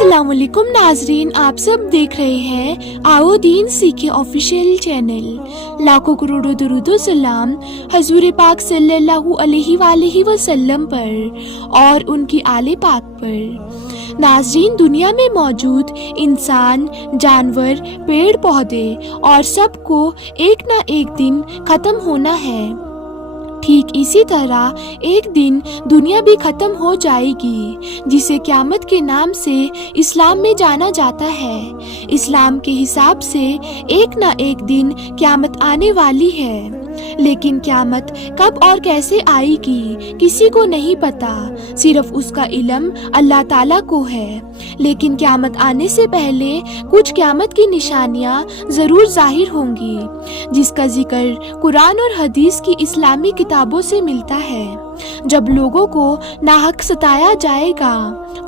अस्सलाम वालेकुम नाजरीन, आप सब देख रहे हैं आओ दीन सीखे ऑफिशियल चैनल। लाखों करोड़ों दुरूद सलाम हजूर पाक सल्लल्लाहु अलैहि वसल्लम पर और उनकी आले पाक पर। नाजरीन, दुनिया में मौजूद इंसान, जानवर, पेड़ पौधे और सबको एक ना एक दिन ख़त्म होना है। ठीक इसी तरह एक दिन दुनिया भी ख़त्म हो जाएगी, जिसे क़यामत के नाम से इस्लाम में जाना जाता है। इस्लाम के हिसाब से एक ना एक दिन क़यामत आने वाली है, लेकिन क़यामत कब और कैसे आएगी किसी को नहीं पता, सिर्फ उसका इल्म अल्लाह ताला को है। लेकिन क़यामत आने से पहले कुछ क़यामत की निशानियाँ ज़रूर ज़ाहिर होंगी, जिसका जिक्र कुरान और हदीस की इस्लामी किताबों से मिलता है। जब लोगों को नाहक सताया जाएगा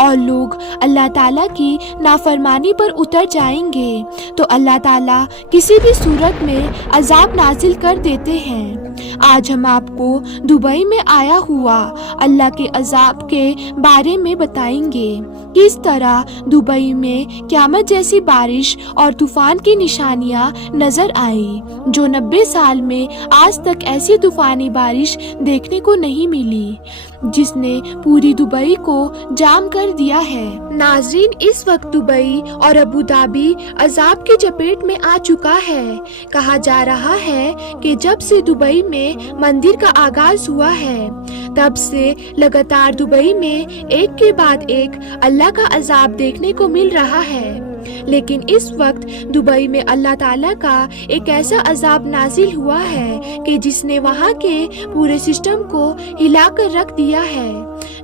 और लोग अल्लाह ताला की नाफरमानी पर उतर जाएंगे, तो अल्लाह ताला किसी भी सूरत में अजाब नाजिल कर देते हैं। आज हम आपको दुबई में आया हुआ अल्लाह के अजाब के बारे में बताएंगे। किस तरह दुबई में क़यामत जैसी बारिश और तूफान की निशानियां नजर आई, जो 90 साल में आज तक ऐसी तूफानी बारिश देखने को नहीं मिली, जिसने पूरी दुबई को जाम कर दिया है। नाजरीन, इस वक्त दुबई और अबू धाबी अजाब की चपेट में आ चुका है। कहा जा रहा है कि जब से दुबई में मंदिर का आगाज हुआ है, तब से लगातार दुबई में एक के बाद एक अल्लाह का अजाब देखने को मिल रहा है। लेकिन इस वक्त दुबई में अल्लाह ताला का एक ऐसा अजाब नाजिल हुआ है कि जिसने वहाँ के पूरे सिस्टम को हिलाकर रख दिया है,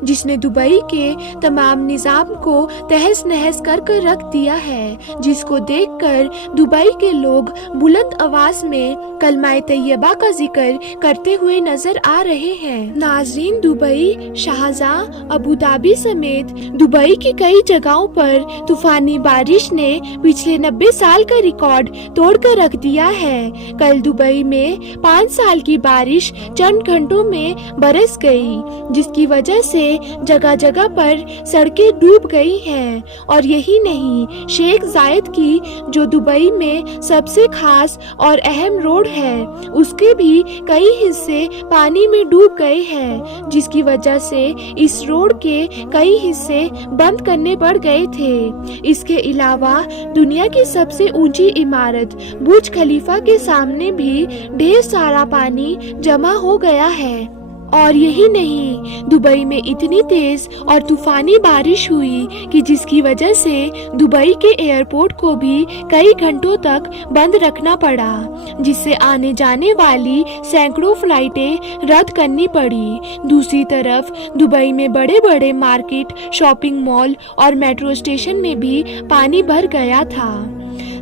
जिसने दुबई के तमाम निज़ाम को तहस नहस कर रख दिया है, जिसको देखकर दुबई के लोग बुलंद आवाज में कलमाए तैयबा का जिक्र करते हुए नजर आ रहे हैं। नाजरीन, दुबई, शारजाह, अबू धाबी समेत दुबई की कई जगहों पर तूफानी बारिश ने पिछले 90 साल का रिकॉर्ड तोड़कर रख दिया है। कल दुबई में 5 साल की बारिश चंद घंटों में बरस गई, जिसकी वजह से जगह जगह पर सड़कें डूब गई हैं। और यही नहीं, शेख जायद की जो दुबई में सबसे खास और अहम रोड है, उसके भी कई हिस्से पानी में डूब गए हैं, जिसकी वजह से इस रोड के कई हिस्से बंद करने पड़ गए थे। इसके अलावा दुनिया की सबसे ऊंची इमारत बुर्ज खलीफा के सामने भी ढेर सारा पानी जमा हो गया है। और यही नहीं, दुबई में इतनी तेज और तूफानी बारिश हुई कि जिसकी वजह से दुबई के एयरपोर्ट को भी कई घंटों तक बंद रखना पड़ा, जिससे आने जाने वाली सैकड़ों फ्लाइटें रद्द करनी पड़ी। दूसरी तरफ दुबई में बड़े बड़े मार्केट, शॉपिंग मॉल और मेट्रो स्टेशन में भी पानी भर गया था।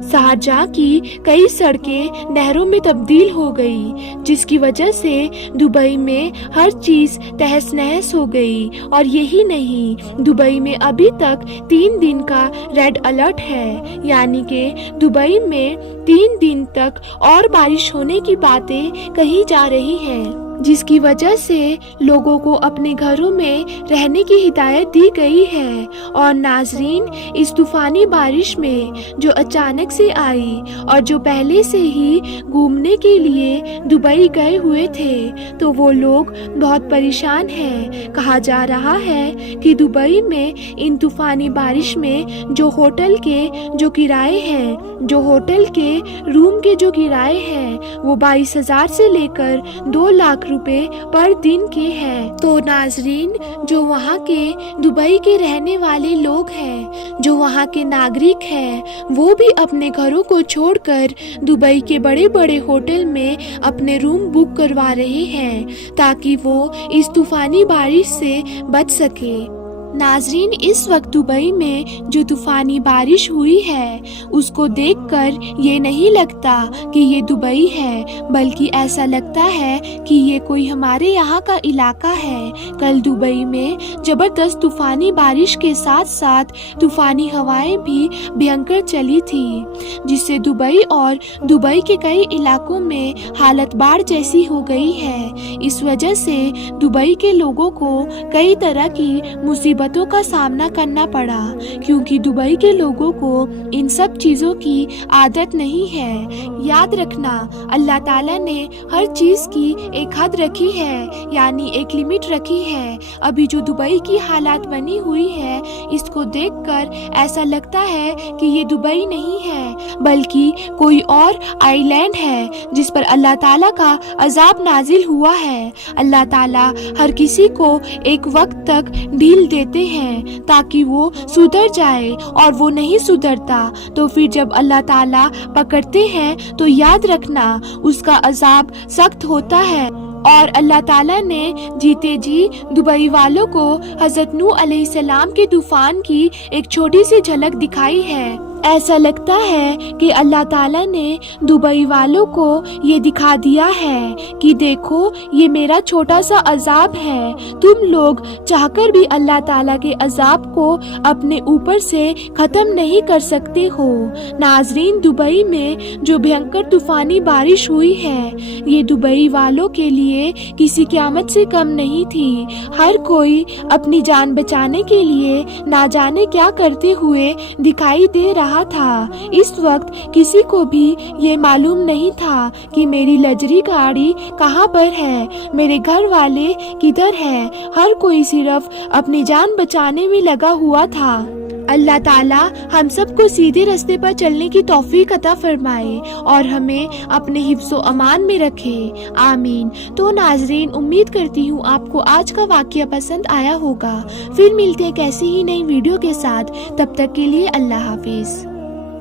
शारजाह की कई सड़कें नहरों में तब्दील हो गई, जिसकी वजह से दुबई में हर चीज तहस नहस हो गई। और यही नहीं, दुबई में अभी तक 3 दिन का रेड अलर्ट है, यानी कि दुबई में 3 दिन तक और बारिश होने की बातें कही जा रही हैं, जिसकी वजह से लोगों को अपने घरों में रहने की हिदायत दी गई है। और नाजरीन, इस तूफानी बारिश में जो अचानक से आई और जो पहले से ही घूमने के लिए दुबई गए हुए थे, तो वो लोग बहुत परेशान हैं। कहा जा रहा है कि दुबई में इन तूफानी बारिश में जो होटल के जो किराए हैं, जो होटल के रूम के जो किराए हैं, वो 22,000 से लेकर 2 लाख रुपए पर दिन के हैं। तो नाजरीन, जो वहाँ के दुबई के रहने वाले लोग हैं, जो वहाँ के नागरिक हैं, वो भी अपने घरों को छोड़कर दुबई के बड़े बड़े होटल में अपने रूम बुक करवा रहे हैं, ताकि वो इस तूफानी बारिश से बच सके। नाजरीन, इस वक्त दुबई में जो तूफानी बारिश हुई है, उसको देखकर ये नहीं लगता कि ये दुबई है, बल्कि ऐसा लगता है कि ये कोई हमारे यहाँ का इलाका है। कल दुबई में जबरदस्त तूफानी बारिश के साथ साथ तूफानी हवाएं भी भयंकर चली थी, जिससे दुबई और दुबई के कई इलाकों में हालत बाढ़ जैसी हो गई है। इस वजह से दुबई के लोगों को कई तरह की मुसीबत مصیبتوں کا سامنا کرنا پڑا، کیونکہ دبئی کے لوگوں کو ان سب چیزوں کی عادت نہیں ہے۔ یاد رکھنا، اللہ تعالیٰ نے ہر چیز کی ایک حد رکھی ہے، یعنی ایک لمٹ رکھی ہے۔ ابھی جو دبئی کی حالات بنی ہوئی ہے، اس کو دیکھ کر ایسا لگتا ہے کہ یہ دبئی نہیں ہے، بلکہ کوئی اور آئی لینڈ ہے جس پر اللہ تعالیٰ کا عذاب نازل ہوا ہے۔ اللہ تعالیٰ ہر کسی کو ایک وقت تک ڈھیل دیتے ہیں تاکہ وہ سدھر جائے، اور وہ نہیں سدھرتا تو پھر جب اللہ تعالیٰ پکڑتے ہیں تو یاد رکھنا اس کا عذاب سخت ہوتا ہے۔ اور اللہ تعالیٰ نے جیتے جی دبئی والوں کو حضرت نوح علیہ السلام کے طوفان کی ایک چھوٹی سی جھلک دکھائی ہے۔ ایسا لگتا ہے کہ اللہ تعالیٰ نے دبئی والوں کو یہ دکھا دیا ہے کہ دیکھو یہ میرا چھوٹا سا عذاب ہے، تم لوگ چاہ کر بھی اللہ تعالیٰ کے عذاب کو اپنے اوپر سے ختم نہیں کر سکتے ہو۔ ناظرین، دبئی میں جو بھینکر طوفانی بارش ہوئی ہے، یہ دبئی والوں کے لیے کسی قیامت سے کم نہیں تھی۔ ہر کوئی اپنی جان بچانے کے لیے نہ جانے کیا کرتے ہوئے دکھائی دے رہا تھا۔ اس وقت کسی کو بھی یہ معلوم نہیں تھا کہ میری لگژری گاڑی کہاں پر ہے، میرے گھر والے کدھر ہیں۔ ہر کوئی صرف اپنی جان بچانے میں لگا ہوا تھا۔ اللہ تعالیٰ ہم سب کو سیدھے راستے پر چلنے کی توفیق عطا فرمائے اور ہمیں اپنے حفظ و امان میں رکھے، آمین۔ تو ناظرین، امید کرتی ہوں آپ کو آج کا واقعہ پسند آیا ہوگا۔ پھر ملتے ہیں کیسی ہی نئی ویڈیو کے ساتھ، تب تک کے لیے اللہ حافظ۔